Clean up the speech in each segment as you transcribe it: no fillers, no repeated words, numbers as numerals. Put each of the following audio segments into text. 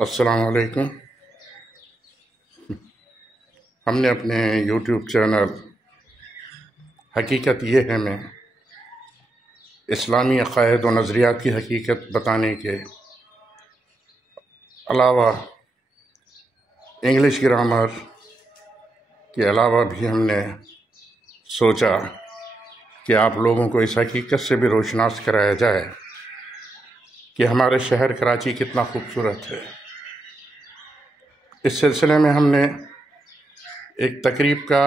अस्सलाम वालेकुम। हमने अपने YouTube चैनल हकीकत ये है में इस्लामी अक़ायद व नज़रियात की हकीकत बताने के अलावा इंग्लिश ग्रामर के अलावा भी हमने सोचा कि आप लोगों को इस हकीकत से भी रोशनास कराया जाए कि हमारे शहर कराची कितना खूबसूरत है। इस सिलसिले में हमने एक तकरीब का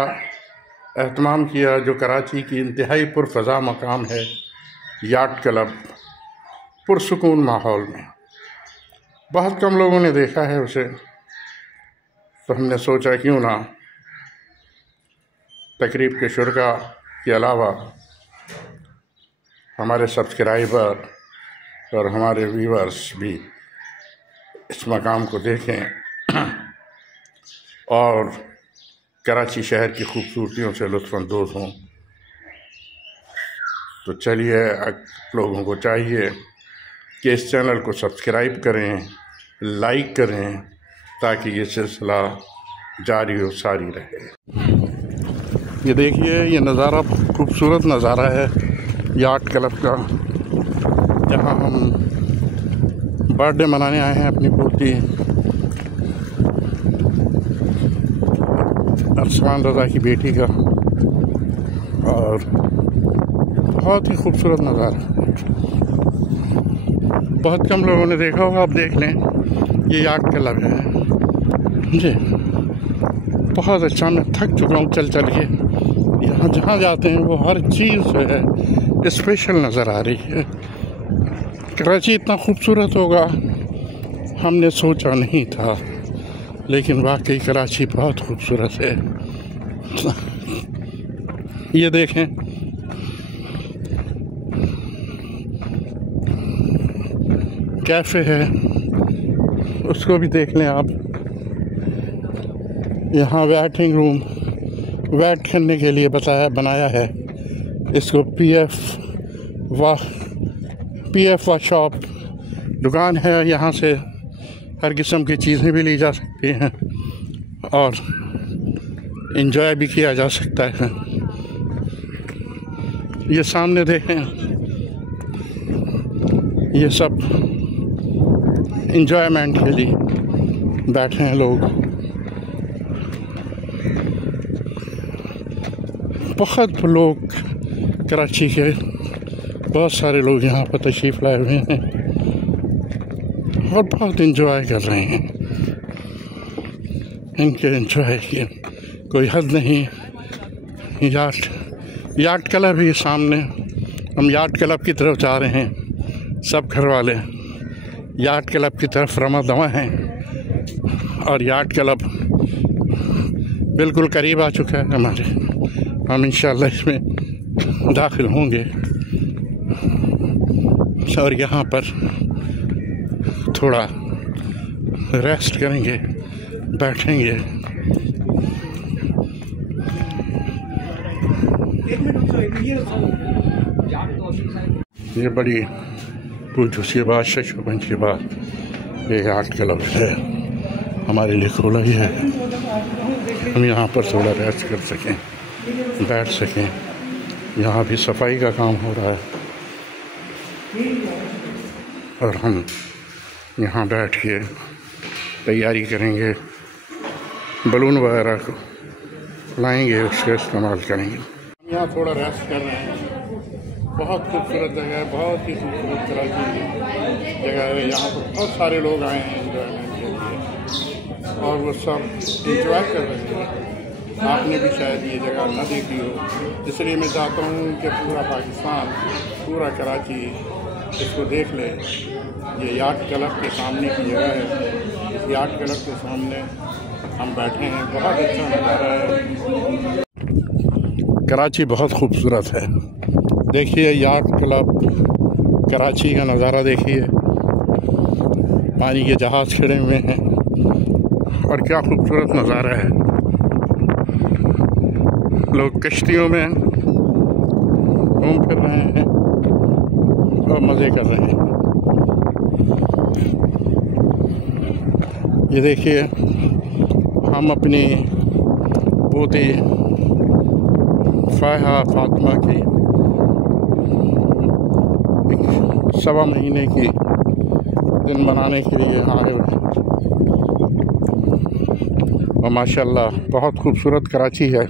एहतमाम किया जो कराची की इंतहाई पुरफ़ज़ा मकाम है, याट क्लब, पुरसुकून माहौल में। बहुत कम लोगों ने देखा है उसे, तो हमने सोचा क्यों ना तकरीब के शुरका के अलावा हमारे सब्सक्राइबर और हमारे व्यूअर्स भी इस मकाम को देखें और कराची शहर की खूबसूरतियों से लुत्फ़अंदोज़ हों। तो चलिए, लोगों को चाहिए कि इस चैनल को सब्सक्राइब करें, लाइक करें, ताकि ये सिलसिला जारी और सारी रहे। ये देखिए, ये नज़ारा खूबसूरत नज़ारा है याट क्लब का, जहाँ हम बर्थडे मनाने आए हैं अपनी पोती अरसलान रज़ा की बेटी का, और बहुत ही खूबसूरत नज़ारा। बहुत कम लोगों ने देखा होगा, आप देख लें। ये याट क्लब है जी, बहुत अच्छा। मैं थक चुका हूँ चल चल के। यहाँ जहाँ जाते हैं वो हर चीज़ जो है स्पेशल नज़र आ रही है। कराची इतना खूबसूरत होगा हमने सोचा नहीं था, लेकिन वाकई कराची बहुत खूबसूरत है। ये देखें, कैफ़े है, उसको भी देख लें आप। यहाँ वेटिंग रूम, वेट करने के लिए बनाया है इसको। पीएफ वा शॉप दुकान है, यहाँ से हर किस्म की चीज़ें भी ली जा सकती हैं और एंजॉय भी किया जा सकता है। ये सामने देखें, ये सब एंजॉयमेंट के लिए बैठे हैं लोग। बहुत लोग कराची के, बहुत सारे लोग यहाँ पर तशरीफ़ लाए हुए हैं और बहुत एंजॉय कर रहे हैं। इनके एंजॉय की कोई हद नहीं। याट क्लब ही सामने। हम याट क्लब की तरफ जा रहे हैं, सब घर वाले याट क्लब की तरफ रमा दवा हैं, और याट क्लब बिल्कुल करीब आ चुका है हमारे। हम इंशाअल्लाह इसमें दाखिल होंगे और यहाँ पर थोड़ा रेस्ट करेंगे, बैठेंगे। ये बड़ी पूछूसी बात, शशोपंच की बात, ये याट क्लब है, हमारे लिए खोला ही है। हम यहाँ पर थोड़ा रेस्ट कर सकें, बैठ सकें। यहाँ भी सफाई का काम हो रहा है और हम यहाँ बैठ के तैयारी करेंगे, बलून वगैरह को लाएंगे, उसका इस्तेमाल करेंगे। हम यहाँ थोड़ा रेस्ट कर रहे हैं। बहुत खूबसूरत जगह है, बहुत ही खूबसूरत जगह है। यहाँ पर बहुत सारे लोग आए हैं एंजॉयमेंट के लिए, और वो सब इंजॉय कर रहे हैं। आपने भी शायद ये जगह ना देखी हो, इसलिए मैं चाहता हूँ कि पूरा पाकिस्तान, पूरा कराची इसको देख ले। ये याट क्लब के सामने की जगह है। इस याट क्लब के सामने हम बैठे हैं, बहुत अच्छा नज़ारा है। कराची बहुत खूबसूरत है। देखिए याट क्लब, कराची का नज़ारा देखिए। पानी के जहाज़ खड़े हुए हैं और क्या खूबसूरत नज़ारा है। लोग कश्तियों में घूम फिर रहे हैं और मज़े कर रहे हैं। ये देखिए हम अपनी पोती फातिमा की 1.25 महीने की दिन बनाने के लिए आए हुए और माशाल्लाह बहुत खूबसूरत कराची है।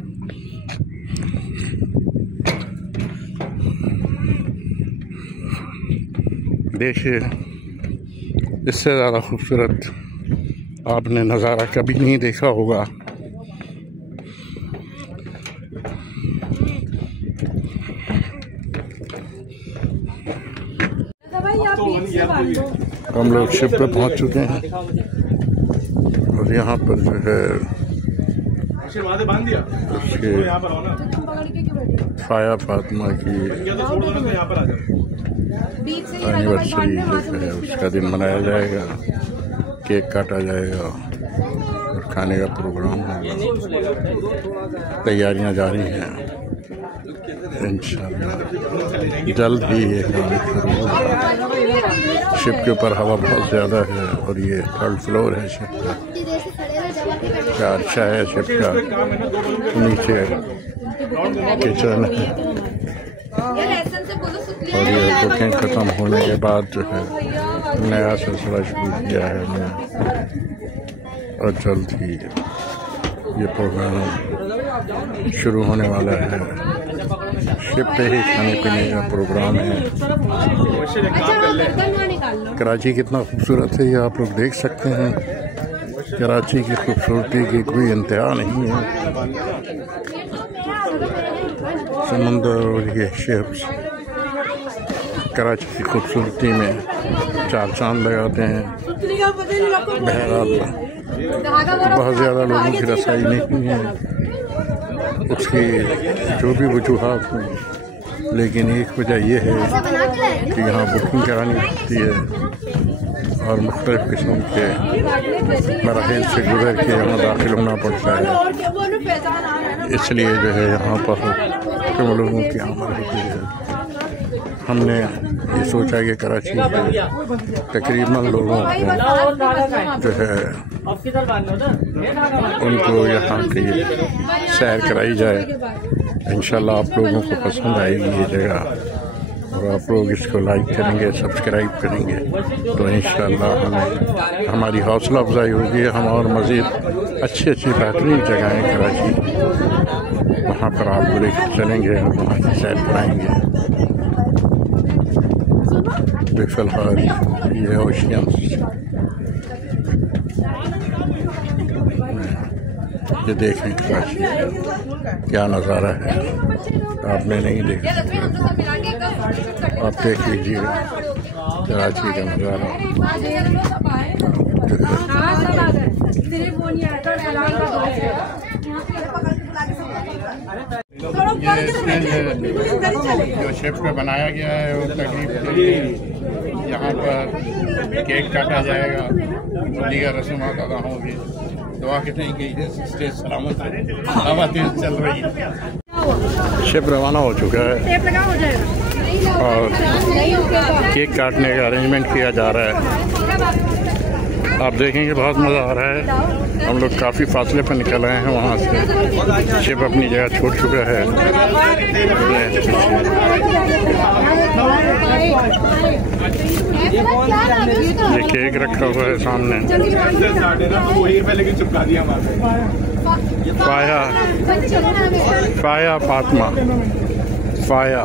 देखिए इससे ज़्यादा खूबसूरत आपने नज़ारा कभी नहीं देखा होगा। हम लोग शिप पे पहुंच चुके हैं और यहाँ पर जो है फाया फातिमा की एनिवर्सरी जो है उसका दिन मनाया जाएगा, केक काटा जाएगा और खाने का प्रोग्राम होगा। तैयारियां जारी हैं, इंशाअल्लाह जल्द ही ये शिप के ऊपर हवा बहुत ज़्यादा है और ये 3rd फ्लोर है शिप का अच्छा है। शिप का नीचे किचन है और ये कुकिंग ख़त्म होने के बाद जो है नया सिलसिला शुरू किया है हमने और जल्द ही ये प्रोग्राम शुरू होने वाला है। शिप पे ही खाने पीने का प्रोग्राम है। कराची कितना खूबसूरत है ये आप लोग देख सकते हैं। कराची की खूबसूरती की कोई इंतहा नहीं है। समंदर और ये शिप्स कराची की खूबसूरती में 4 चांद लगाते हैं। बहरहाल बहुत ज़्यादा लोगों की रसाई नहीं है, उसकी जो भी वजूहात हैं, लेकिन एक वजह यह है कि यहाँ बुकिंग करानी पड़ती है और मुख्तलिफ़ किस्म के मराहिल से गुजर के यहाँ दाखिल होना पड़ता है। इसलिए जो है यहाँ पर कम लोगों की आमद होती है। हमने ये सोचा कि कराची के तकरीबन लोगों को जो है उनको यहाँ की सैर कराई जाए। इंशाल्लाह आप लोगों को पसंद आएगी ये जगह और आप लोग इसको लाइक करेंगे, सब्सक्राइब करेंगे तो इंशाल्लाह हमें हमारी हौसला अफजाई होगी। हम और मज़ीद अच्छी अच्छी बेहतरीन जगहें कराची वहाँ पर आपको लेकर चलेंगे और वहाँ की सैर कराएँगे। फिलहाल ये ओशियन ये देखें कराची क्या नज़ारा है, आपने नहीं देखा, आप देख लीजिए कराची का नज़ारा। जो शिप पे बनाया गया है वो तकरीब के लिए यहाँ पर केक काटा जाएगा और दीगर रस्मात अदा होंगी। दुआ करते हैं कि स्टेज सलामत हवा तेज चल रही है। शिप रवाना हो चुका है और केक काटने का अरेंजमेंट किया जा रहा है। आप देखेंगे बहुत मज़ा आ रहा है। हम लोग काफ़ी फासले पर निकल आए हैं वहाँ से। शिप अपनी जगह छोड़ चुका है। ये केक रखा हुआ है सामने। फाया फातिमा, फाया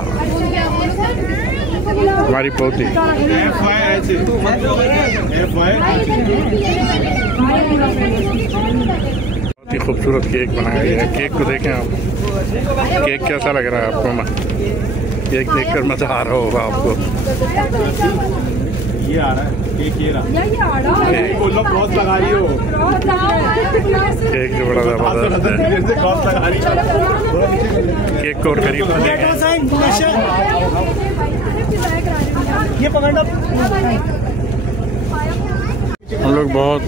हमारी पोती। बहुत ही खूबसूरत केक बनाया गया है। केक को देखें आप, केक कैसा लग रहा है आपको? केक देखकर मजा आ रहा होगा आपको। ये आ रहा है केक, ये रहा क्रॉस लगा रही हो। केक जो बड़ा जबरदस्त है। केक को और करीब से देखें। ये पकड़ना। हम लोग बहुत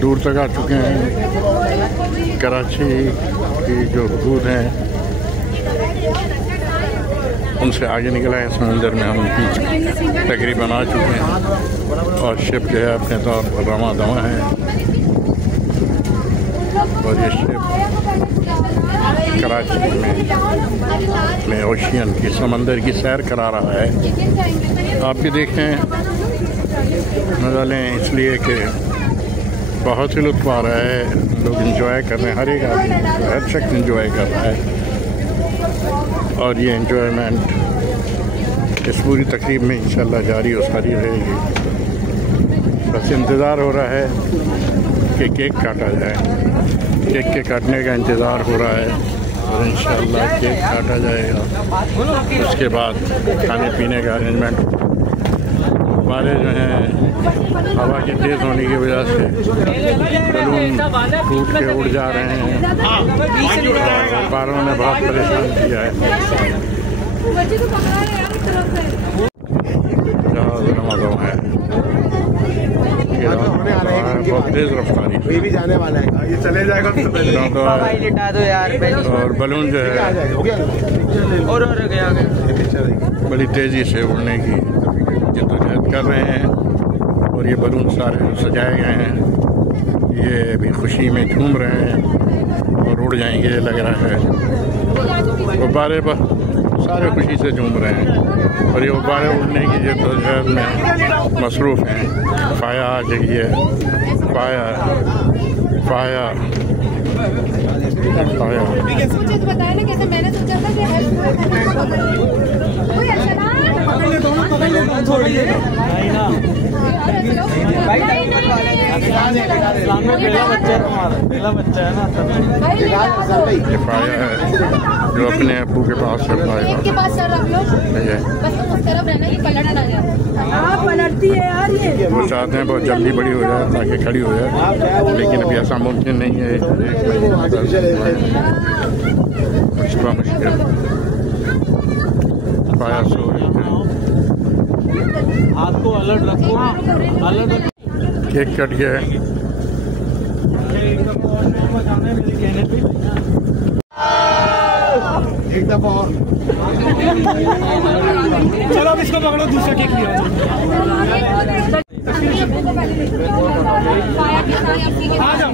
दूर तक आ चुके हैं। कराची की जो हदूद हैं उनसे आगे निकला है समंदर में, हम बीच तकरीबन आ चुके हैं और शिप जो है अपने तौर पर रवा दवा है। और ये शिप कराची में ओशियन की समंदर की सैर करा रहा है। आप भी देखें, मज़ा लें, इसलिए कि बहुत ही लुत्फ़ आ रहा है, लोग इंजॉय कर रहे हैं, हर एक आदमी, हर शख्स इंजॉय कर रहा है। और ये इंजॉयमेंट इस पूरी तकरीब में इंशाल्लाह जारी और सारी रहेगी। बस इंतज़ार हो रहा है कि केक काटा जाए, केक के काटने का इंतज़ार हो रहा है और इंशाल्लाह केक काटा जाएगा। उसके बाद खाने पीने का अरेंजमेंट। बारिश जो हैं हवा की तेज़ होने की वजह से बलून टूट के उड़ जा रहे हैं। बारों ने बहुत परेशान किया है। बहुत तेज़ रफ्तारी भी जाने वाला है, ये चले जाएगा और बलून जो है और गया बड़ी तेज़ी से उड़ने की जद्दोजहद कर रहे हैं। और ये बलून सारे सजाए गए हैं, ये भी खुशी में झूम रहे हैं और उड़ जाएंगे लग रहा है। गुब्बारे पर सारे खुशी से झूम रहे हैं और ये गुब्बारे उड़ने की जद्दोजहद में मसरूफ़ हैं। फाया आ जाइए, फाया फाया फाया। ये पाया है जो अपने अब्बू के पास से पाया। वो चाहते हैं बहुत जल्दी बड़ी हो जाए ताकि खड़ी हो जाए, लेकिन अभी ऐसा मुमकिन नहीं है। मुश्किल पाया सो रही है। हाथ को अलर्ट रखो, अलर्ट। केक कट गया है। एक दफा और चलो अब इसको पकड़ो, दूसरा केक लिया। आ जाओ।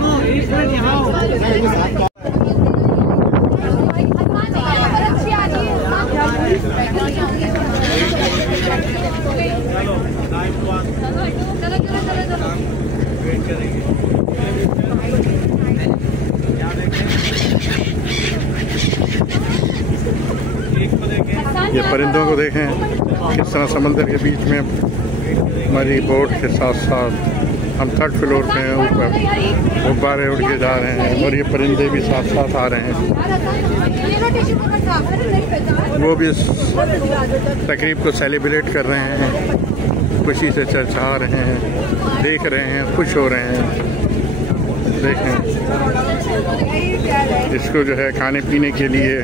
ये परिंदों को देखें किस तरह समंदर के बीच में हमारी बोट के साथ साथ हम 3rd फ्लोर पे हैं, ऊपर गुब्बारे उड़ के जा रहे हैं और ये परिंदे भी साथ साथ आ रहे हैं। वो भी इस तकरीब को सेलिब्रेट कर रहे हैं, खुशी से चर्चा रहे हैं, देख रहे हैं, खुश हो रहे हैं। देखें इसको जो है खाने पीने के लिए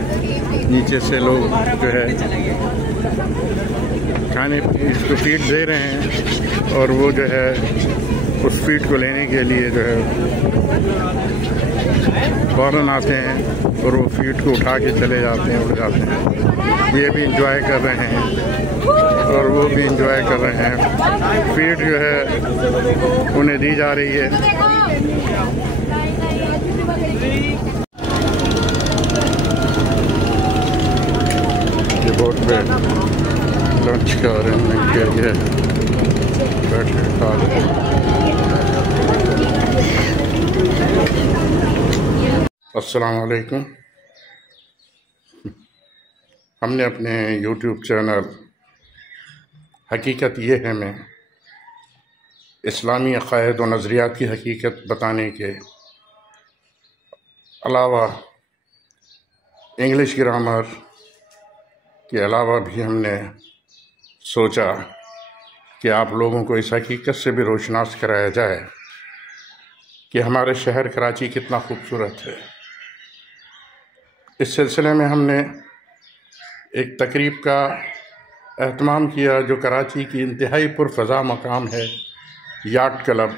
नीचे से लोग जो है खाने इसको फीड दे रहे हैं और वो जो है उस फीड को लेने के लिए जो है फ़ौरन आते हैं और वो फीड को उठा के चले जाते हैं, उड़ जाते हैं। ये भी इंजॉय कर रहे हैं और वो भी इंजॉय कर रहे हैं। फीड जो है उन्हें दी जा रही है। ये बोट पे लंच का अरेंजमेंट किया गया है, बैठे खा रहे हैं। अस्सलाम वालेकुम। हमने अपने YouTube चैनल हकीकत ये है में इस्लामी अक़ायद और नज़रियात की हकीकत बताने के अलावा इंग्लिश ग्रामर के अलावा भी हमने सोचा कि आप लोगों को इस हकीकत से भी रोशनास कराया जाए कि हमारे शहर कराची कितना खूबसूरत है। इस सिलसिले में हमने एक तकरीब का एहतमाम किया जो कराची की इंतहाई पुरफ़ज़ा मकाम है, याट क्लब,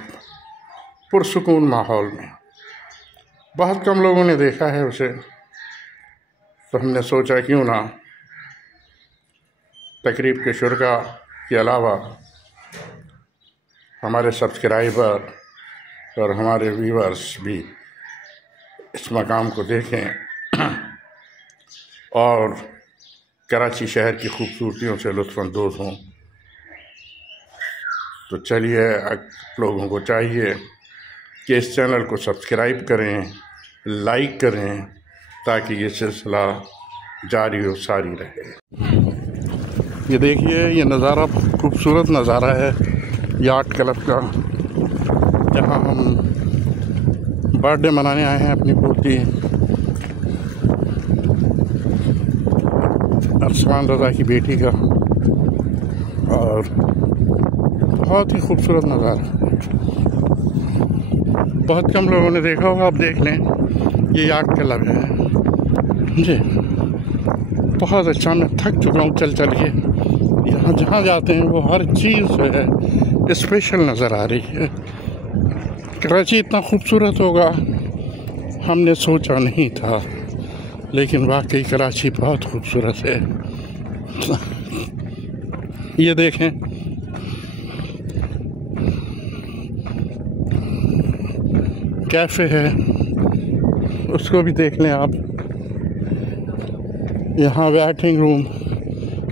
पुरसुकून माहौल में। बहुत कम लोगों ने देखा है उसे, तो हमने सोचा क्यों ना तकरीब के शुरा के अलावा हमारे सब्सक्राइबर और हमारे व्यूअर्स भी इस मकाम को देखें और कराची शहर की खूबसूरतियों से लुत्फ़अंदोज़ हों। तो चलिए, आप लोगों को चाहिए कि इस चैनल को सब्सक्राइब करें, लाइक करें, ताकि ये सिलसिला जारी और सारी रहे। ये देखिए, ये नज़ारा खूबसूरत नज़ारा है याट क्लब का, जहाँ हम बर्थडे मनाने आए हैं अपनी पोती अरसलान रज़ा की बेटी का। और बहुत ही खूबसूरत नज़ारा, बहुत कम लोगों ने देखा होगा, आप देख लें। ये याट क्लब है जी, बहुत अच्छा। मैं थक चुका हूँ चल चल के। यहाँ जहाँ जाते हैं वो हर चीज़ जो है स्पेशल नज़र आ रही है। कराची इतना खूबसूरत होगा हमने सोचा नहीं था, लेकिन वाकई कराची बहुत खूबसूरत है। ये देखें, कैफ़े है, उसको भी देख लें आप। यहाँ वेटिंग रूम,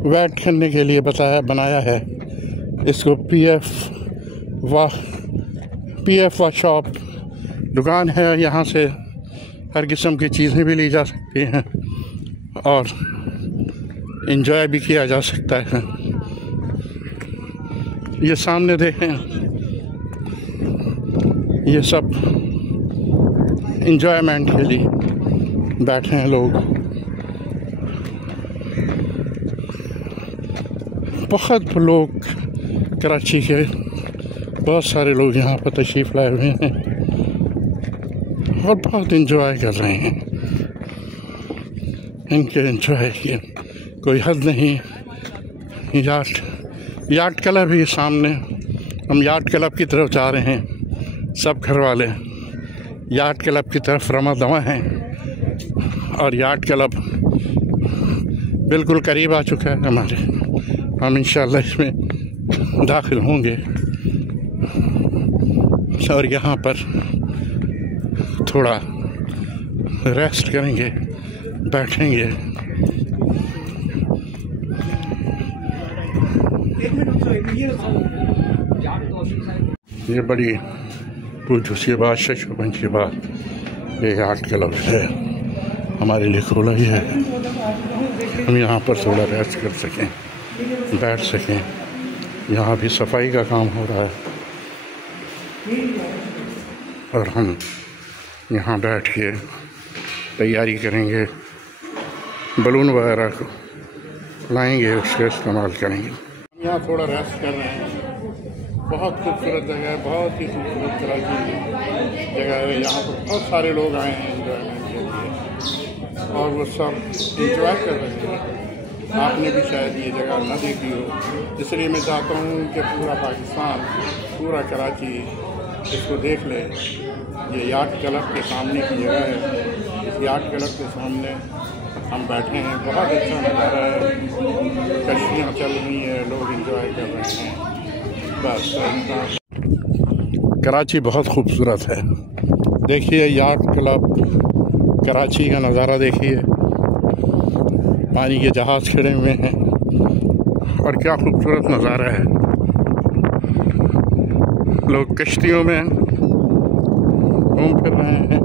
वेट करने के लिए बनाया है इसको। पीएफ व शॉप दुकान है, यहाँ से हर किस्म की चीज़ें भी ली जा सकती हैं और एंजॉय भी किया जा सकता है। ये सामने देखें, ये सब एंजॉयमेंट के लिए बैठे हैं लोग। बहुत लोग कराची के, बहुत सारे लोग यहाँ पर तशरीफ़ लाए हुए हैं और बहुत एंजॉय कर रहे हैं। इनके एंजॉय की कोई हद नहीं। याट क्लब ही सामने, हम याट क्लब की तरफ जा रहे हैं। सब घर वाले याट क्लब की तरफ रमा दवा हैं और याट क्लब बिल्कुल करीब आ चुका है हमारे। हम इंशाअल्लाह इसमें दाखिल होंगे और यहाँ पर थोड़ा रेस्ट करेंगे, बैठेंगे। ये बड़ी पूछूसी बात, शशोपन की बात, ये याट क्लब है हमारे लिए खोला ही है। हम यहाँ पर थोड़ा रेस्ट कर सकें, बैठ सकें। यहाँ भी सफाई का काम हो रहा है और हम यहाँ बैठ के तैयारी करेंगे, बलून वगैरह को लाएंगे, उसका इस्तेमाल करेंगे। हम यहाँ थोड़ा रेस्ट कर रहे हैं। बहुत खूबसूरत जगह है, बहुत ही खूबसूरत कराची जगह है। यहाँ पर बहुत सारे लोग आए हैं एंजॉयमेंट के लिए और वो सब एंजॉय कर रहे हैं। आपने भी शायद ये जगह ना देखी हो, इसलिए मैं चाहता हूँ कि पूरा पाकिस्तान, पूरा कराची इसको देख ले। ये याट क्लब के सामने की जगह है। इस याट क्लब के सामने हम बैठे हैं, बहुत अच्छा नज़ारा है। कश्तियाँ चल रही हैं, लोग एंजॉय कर रहे हैं। बस कराची बहुत खूबसूरत है। देखिए याट क्लब कराची का नज़ारा देखिए, पानी के जहाज़ खड़े हुए हैं और क्या खूबसूरत नज़ारा है। लोग कश्तियों में घूम फिर रहे हैं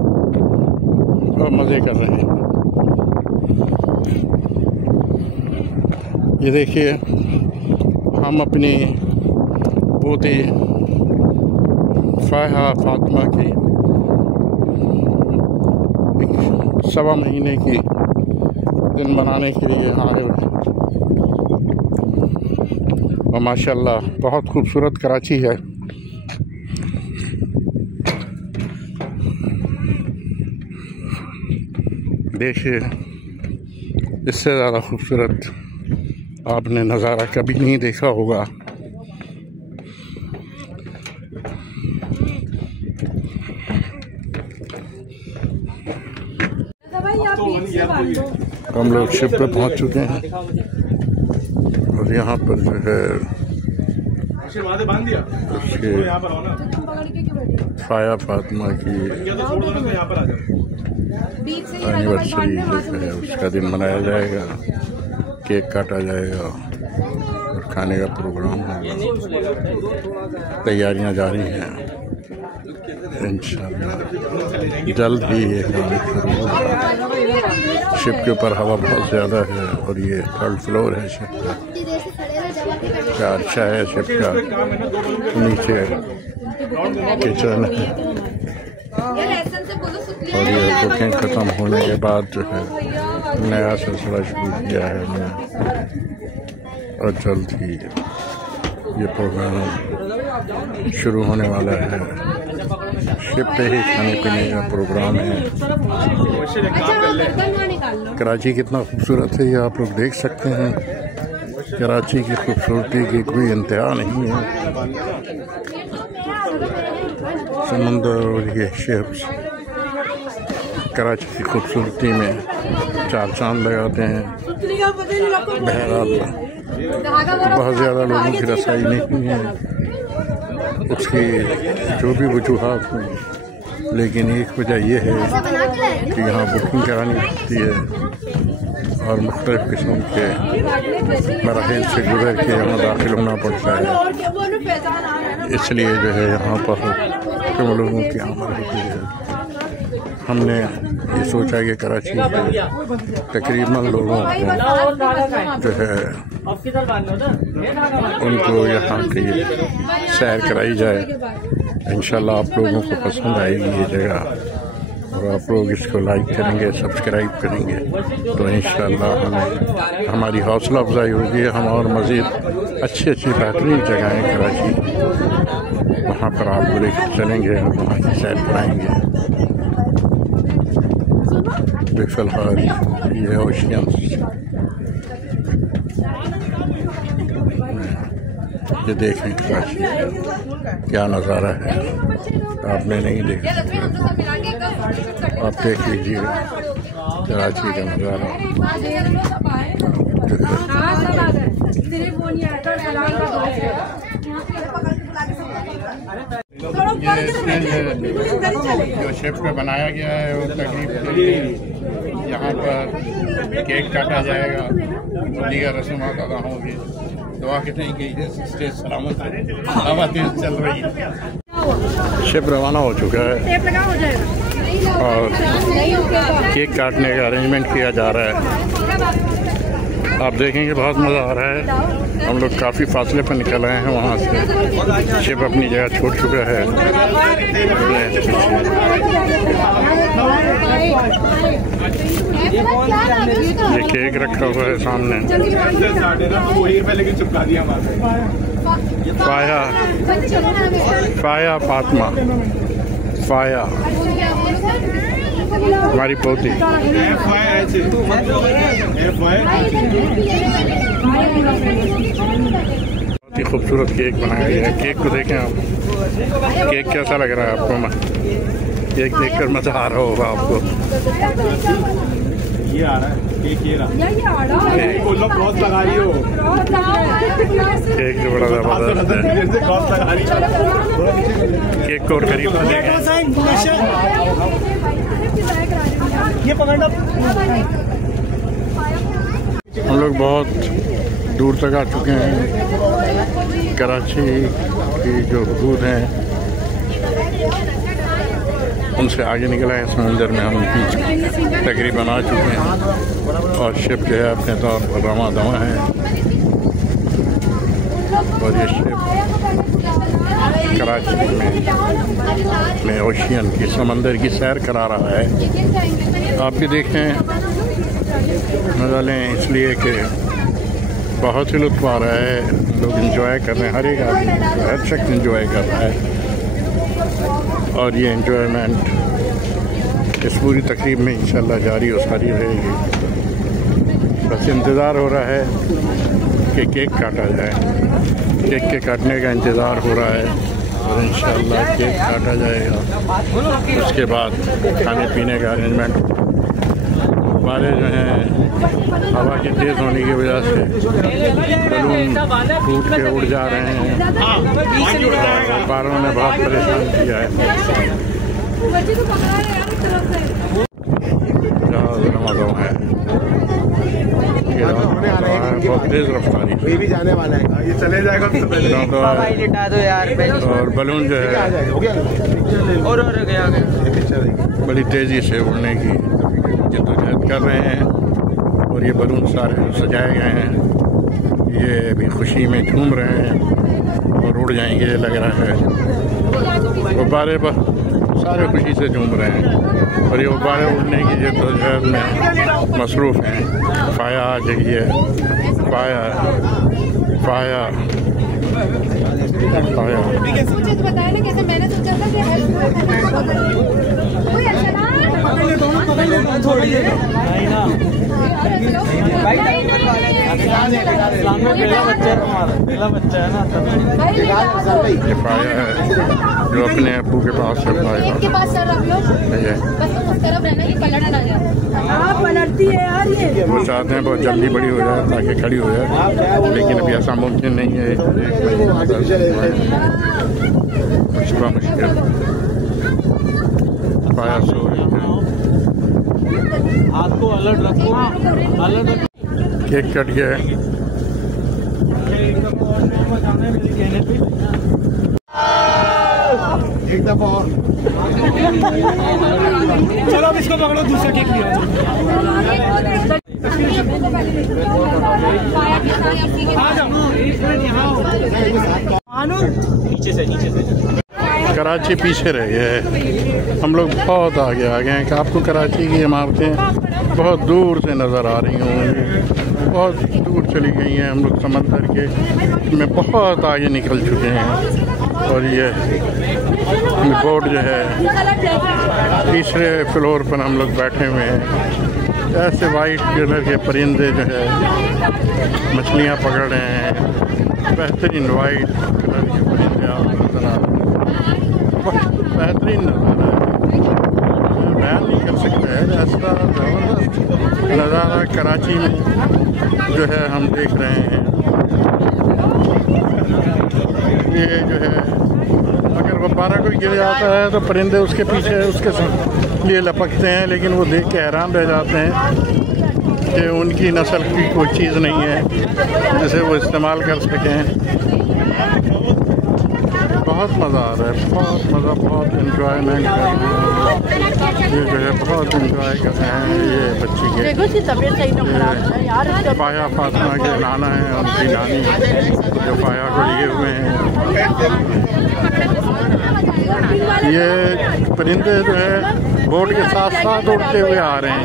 और मज़े कर रहे हैं। ये देखिए, हम अपनी पोती फातिमा की 1.25 महीने की दिन मनाने के लिए आए हुए और माशाल्लाह बहुत खूबसूरत कराची है। देखिए, इससे ज़्यादा खूबसूरत आपने नज़ारा कभी नहीं देखा होगा। हम लोग शिप पे पहुंच चुके हैं। और यहाँ पर जो है उसके फाया फातिमा की एनिवर्सरी जो है उसका दिन मनाया जाएगा, केक काटा जाएगा और खाने का प्रोग्राम होगा। तैयारियां जारी हैं, इंशाअल्लाह जल्द ही ये शिप के ऊपर हवा बहुत ज़्यादा है और ये 3rd फ्लोर है शिप का अच्छा है शिप का। नीचे किचन है और ये कुकिंग ख़त्म होने के बाद जो है नया सिलसिला शुरू किया है हमने और जल्द ही ये प्रोग्राम शुरू होने वाला है। शिप पे ही खाने पीने का प्रोग्राम है। कराची कितना खूबसूरत है ये आप लोग देख सकते हैं। कराची की खूबसूरती की कोई इंतहा नहीं है। समंदर और ये शिप्स कराची की खूबसूरती में 4 चांद लगाते हैं। बहरहाल बहुत ज़्यादा लोगों की रसाई नहीं है, उसकी जो भी वजूहात हैं, लेकिन एक वजह यह है कि यहाँ बुकिंग करानी पड़ती है और मुख्तलिफ़ किस्म के मराहिल से गुजर के यहाँ दाखिल होना पड़ता है। इसलिए जो है यहाँ पर कम लोगों की आमद होती है। हमने ये सोचा कि कराची के तकरीबन लोगों को जो है उनको यहाँ की सैर कराई जाए। इंशाल्लाह आप लोगों को पसंद आएगी ये जगह और आप लोग इसको लाइक करेंगे, सब्सक्राइब करेंगे तो इंशाल्लाह हमें हमारी हौसला अफजाई होगी। हम और मज़ीद अच्छी बेहतरीन जगहें कराची वहाँ पर आपको लेकर चलेंगे और वहाँ की सैर कराएँगे। फिलहाल ये ओशियन ये देखें कराची क्या नज़ारा है, आपने नहीं देखा, आप देख लीजिए कराची का नज़ारा। जो शिप पे बनाया गया है वो तकरीब के लिए यहाँ पर केक काटा जाएगा और दीगर रस्मात अदा होंगी। दुआ करते हैं कि स्टेज सलामत है, हवा तेज चल रही है। शिप रवाना हो चुका है और केक काटने का अरेंजमेंट किया जा रहा है। आप देखेंगे बहुत मज़ा आ रहा है। हम लोग काफ़ी फासले पर निकल आए हैं वहाँ से। शिप अपनी जगह छोड़ चुका है। ये केक रखा हुआ है सामने। फाया फातिमा, फाया हमारी पोती। बहुत ही खूबसूरत केक बनाया गया है। केक को देखें आप, केक कैसा लग रहा है आपको? केक देखकर मजा आ रहा होगा आपको। ये आ रहा है केक, ये रहा क्रॉस लगा रही हो। केक जो बड़ा जबरदस्त है। केक को और करीब से देखें। हम लोग बहुत दूर तक आ चुके हैं। कराची की जो हदूद हैं उनसे आगे निकला है समंदर में। हम तकरीबन आ चुके हैं और शिप जो है अपने तौर पर रवां दवा है और ये शिप कराची में ओशियन की समंदर की सैर करा रहा है। आप भी देखें, मज़ा लें, इसलिए कि बहुत ही लुत्फ़ आ रहा है। लोग इंजॉय कर रहे हैं, हर एक आदमी, हर शख्स इंजॉय कर रहा है और ये इंजॉयमेंट इस पूरी तकरीब में इंशाल्लाह जारी और सारी रहेगी। बस इंतज़ार हो रहा है कि केक काटा जाए। केक के काटने का इंतज़ार हो रहा है और इंशाल्लाह केक काटा जाएगा। उसके बाद खाने पीने का अरेंजमेंट गुब्बारे जो हैं हवा के तेज़ होने की वजह से बलून टूट के उड़ जा रहे हैं। गुब्बारों ने बहुत परेशान किया है। बहुत तेज रफ्तारी भी जाने वाला है, ये चले जाएगा और बलून जो है और गया बड़ी तेज़ी से उड़ने की जद्दोजहद कर रहे हैं। और ये बलून सारे सजाए गए हैं, ये अभी खुशी में झूम रहे हैं और उड़ जाएंगे लग रहा है। गुब्बारे पर सारे खुशी से झूम रहे हैं और ये गुब्बारे उड़ने की जद्दोजहद में मसरूफ़ हैं। फाया आ जाइए, फाया फाया फाया। बताया ना कैसे मैंने सोचा था कि ये पाया है जो अपने अब्बू के पास से पाया के पास सर रख लो, बस उस तरफ रहना, ये पलट ना जाए। पलटती है यार ये। वो चाहते हैं बहुत जल्दी बड़ी हो जाए ताकि खड़ी हो जाए, लेकिन अभी ऐसा मुमकिन नहीं है। मुश्किल पाया सो रही है। हाथ को अलर्ट रखो, अलर्ट। केक कट गया है। एक दफा और चलो अब इसको पकड़ो, दूसरा केक लिया। नीचे से कराची पीछे रह गया है, हम लोग बहुत आगे आ गए हैं कि आपको कराची की इमारतें बहुत दूर से नज़र आ रही होंगी, बहुत दूर चली गई हैं। हम लोग समंदर के में बहुत आगे निकल चुके हैं और ये बोट जो है तीसरे फ्लोर पर हम लोग बैठे हुए हैं। ऐसे वाइट कलर के परिंदे जो है मछलियाँ पकड़ रहे हैं। बेहतरीन वाइट कलर के परिंदे आप नज़र आ रहे हैं, बेहतरीन नज़ारा है, बयान नहीं कर सकते हैं। ऐसा ज़बरदस्त नज़ारा कराची में जो है हम देख रहे हैं। ये जो है अगर गुब्बारा कोई गिर जाता है तो परिंदे उसके पीछे उसके लिए लपकते हैं, लेकिन वो देख के हैरान रह जाते हैं कि उनकी नस्ल की कोई चीज़ नहीं है जिसे वो इस्तेमाल कर सकें। बहुत मज़ा आ रहा है, बहुत मज़ा, बहुत इन्जॉयमेंट कर रहे हैं। ये जो है बहुत इन्जॉय कर रहे हैं। ये बच्ची के पाया फातिमा के नाना हैं, उनकी नानी जो पाया को लिए हुए हैं। ये परिंदे जो है बोट के साथ साथ उड़ते हुए आ रहे हैं।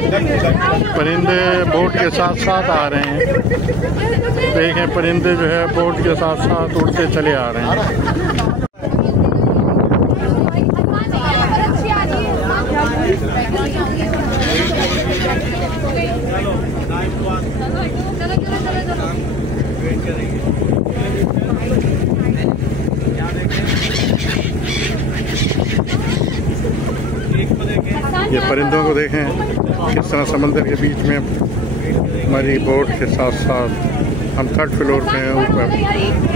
परिंदे बोट के साथ साथ आ रहे हैं। देखें परिंदे जो है बोट के साथ साथ उड़ते चले आ रहे हैं। ये परिंदों को देखें किस तरह समंदर के बीच में हमारी बोट के साथ साथ हम थर्ड फ्लोर पे हैं, ऊपर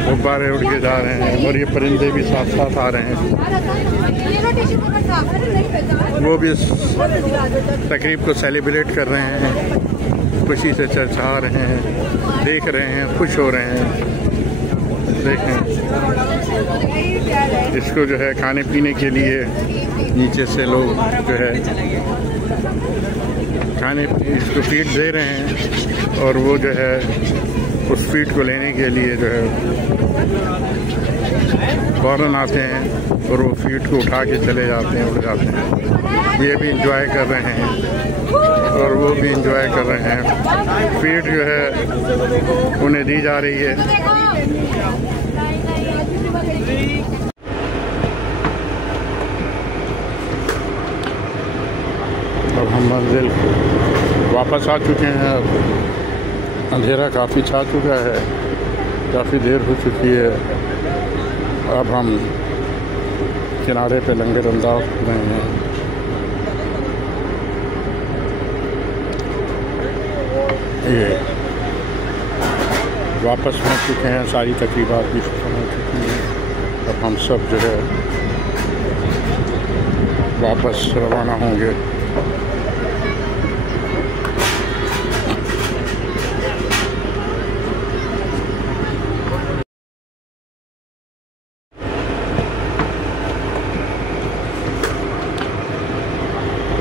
गुब्बारे उड़ के जा रहे हैं और ये परिंदे भी साथ साथ आ रहे हैं। वो भी इस तकरीब को सेलिब्रेट कर रहे हैं, खुशी से चर्चा रहे हैं, देख रहे हैं, खुश हो रहे हैं। देखें इसको जो है खाने पीने के लिए नीचे से लोग जो है खाने इसको फीड दे रहे हैं और वो जो है उस फीड को लेने के लिए जो है फ़ौरन आते हैं और वो फीड को उठा के चले जाते हैं, उड़ जाते हैं। ये भी इंजॉय कर रहे हैं और वो भी इंजॉय कर रहे हैं। फीड जो है उन्हें दी जा रही है। अब हम मंजिल वापस आ चुके हैं। अब अंधेरा काफ़ी छा चुका है, काफ़ी देर हो चुकी है। अब हम किनारे पे लंगर अंदाज कर रहे हैं। ये वापस पहुँच चुके हैं, सारी तकरीबात भी ख़त्म हो चुकी हैं। अब हम सब जो है वापस रवाना होंगे।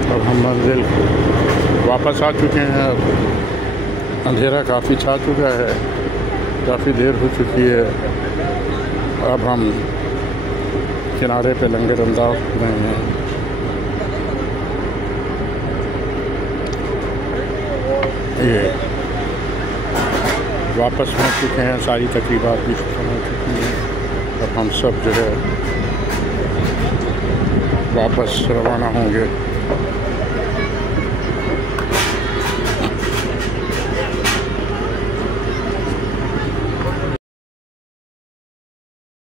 अब हम मंजिल वापस आ चुके हैं। अब अंधेरा काफ़ी छा चुका है, काफ़ी देर हो चुकी है। अब हम किनारे पे लंगर अंदाज हो रहे हैं। ये वापस पहुँच चुके हैं, सारी तकरीबात भी ख़त्म हो चुकी हैं। अब हम सब जो है वापस रवाना होंगे।